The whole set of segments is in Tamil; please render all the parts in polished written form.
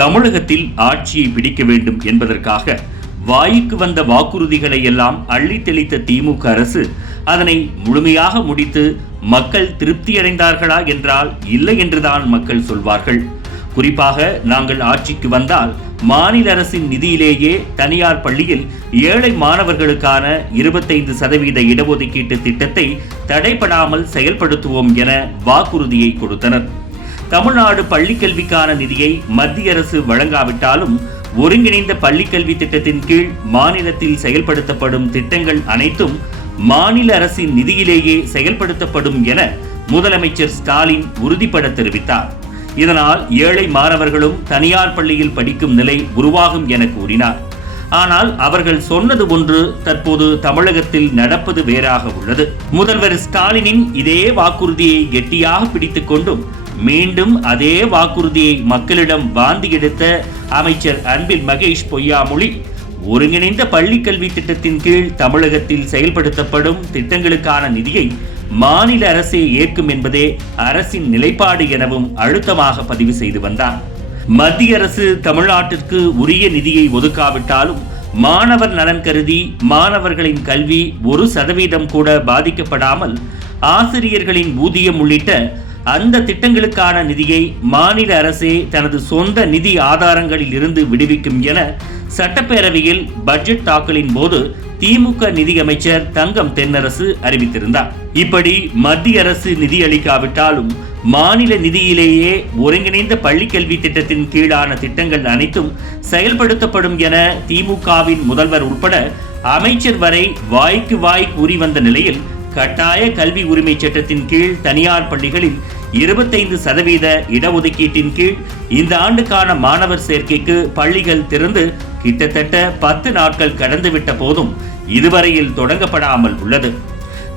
தமிழகத்தில் ஆட்சியை பிடிக்க வேண்டும் என்பதற்காக வாய்க்கு வந்த வாக்குறுதிகளை எல்லாம் அள்ளி தெளித்த திமுக அரசு அதனை முழுமையாக முடித்து மக்கள் திருப்தியடைந்தார்களா என்றால் இல்லை என்றுதான் மக்கள் சொல்வார்கள். குறிப்பாக நாங்கள் ஆட்சிக்கு வந்தால் மாநில அரசின் நிதியிலேயே தனியார் பள்ளியில் ஏழை மாணவர்களுக்கான 25% இடஒதுக்கீட்டு திட்டத்தை தடைபடாமல் செயல்படுத்துவோம் என வாக்குறுதியை கொடுத்தனர். தமிழ்நாடு பள்ளிக்கல்விக்கான நிதியை மத்திய அரசு வழங்காவிட்டாலும் ஒருங்கிணைந்த பள்ளிக்கல்வி திட்டத்தின் கீழ் மாநிலத்தில் செயல்படுத்தப்படும் திட்டங்கள் அனைத்தும் மாநில அரசின் நிதியிலேயே செயல்படுத்தப்படும் என முதலமைச்சர் ஸ்டாலின் உறுதிபட தெரிவித்தார். இதனால் ஏழை மாணவர்களும் தனியார் பள்ளியில் படிக்கும் நிலை உருவாகும் என கூறினார். ஆனால் அவர்கள் சொன்னது ஒன்று, தற்போது தமிழகத்தில் நடப்பது வேறாக உள்ளது. முதல்வர் ஸ்டாலினின் இதே வாக்குறுதியை கெட்டியாக பிடித்துக் கொண்டும் மீண்டும் அதே வாக்குறுதியை மக்களிடம் வாந்தி எடுத்த அமைச்சர் அன்பில் மகேஷ் பொய்யாமொழி ஒருங்கிணைந்த பள்ளிக்கல்வி திட்டத்தின் கீழ் தமிழகத்தில் செயல்படுத்தப்படும் திட்டங்களுக்கான நிதியை மாநில அரசே ஏற்கும் என்பதே அரசின் நிலைப்பாடு எனவும் அழுத்தமாக பதிவு செய்து வந்தார். மத்திய அரசு தமிழ்நாட்டிற்கு உரிய நிதியை ஒதுக்காவிட்டாலும் மாணவர் நலன் கருதி மாணவர்களின் கல்வி 1% கூட பாதிக்கப்படாமல் ஆசிரியர்களின் ஊதியம் உள்ளிட்ட அந்த திட்டங்களுக்கான நிதியை மாநில அரசே தனது சொந்த நிதி ஆதாரங்களில் இருந்து விடுவிக்கும் என சட்டப்பேரவையில் பட்ஜெட் தாக்கலின் போது திமுக நிதியமைச்சர் தங்கம் தென்னரசு அறிவித்திருந்தார். இப்படி மத்திய அரசு நிதி அளிக்காவிட்டாலும் மாநில நிதியிலேயே ஒருங்கிணைந்த பள்ளிக்கல்வி திட்டத்தின் கீழான திட்டங்கள் அனைத்தும் செயல்படுத்தப்படும் என திமுகவின் முதல்வர் உட்பட அமைச்சர் வரை வாய்க்கு வாய் கூறி வந்த நிலையில் கட்டாய கல்வி உரிமை சட்டத்தின் கீழ் தனியார் பள்ளிகளில் 25% இடஒதுக்கீட்டின் கீழ் இந்த ஆண்டுக்கான மாணவர் சேர்க்கைக்கு பள்ளிகள் திறந்து கிட்டத்தட்ட 10 நாட்கள் கடந்துவிட்ட போதும் இதுவரையில் தொடங்கப்படாமல் உள்ளது.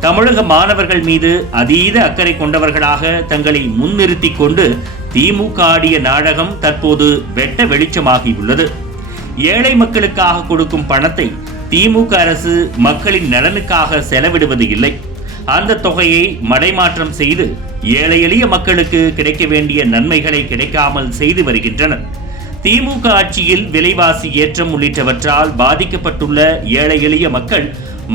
தமிழக மாணவர்கள் மீது அதீத அக்கறை கொண்டவர்களாக தங்களை முன்னிறுத்திக் கொண்டு திமுக ஆடிய நாடகம் தற்போது வெட்ட வெளிச்சமாகியுள்ளது. ஏழை மக்களுக்காக கொடுக்கும் பணத்தை திமுக அரசு மக்களின் நலனுக்காக செலவிடுவது இல்லை. அந்த தொகையை மடைமாற்றம் செய்து ஏழை எளிய மக்களுக்கு கிடைக்க வேண்டிய நன்மைகளை கிடைக்காமல் செய்து வருகின்றனர். திமுக ஆட்சியில் விலைவாசி ஏற்றம் உள்ளிட்டவற்றால் பாதிக்கப்பட்டுள்ள ஏழை எளிய மக்கள்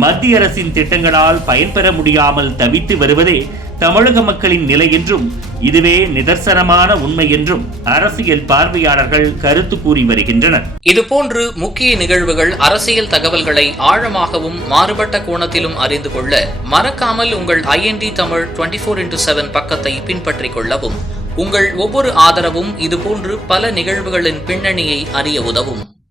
மத்திய அரசின் திட்டங்களால் பயன்பெற முடியாமல் தவித்து வருவதே தமிழக மக்களின் நிலை என்றும் இதுவே நிதர்சனமான உண்மை என்றும் அரசியல் பார்வையாளர்கள் கருத்து கூறி வருகின்றனர். இதுபோன்று முக்கிய நிகழ்வுகள், அரசியல் தகவல்களை ஆழமாகவும் மாறுபட்ட கோணத்திலும் அறிந்து கொள்ள மறக்காமல் உங்கள் IND தமிழ் 24/7 பக்கத்தை பின்பற்றிக் கொள்ளவும். உங்கள் ஒவ்வொரு ஆதரவும் இதுபோன்று பல நிகழ்வுகளின் பின்னணியை அறிய உதவும்.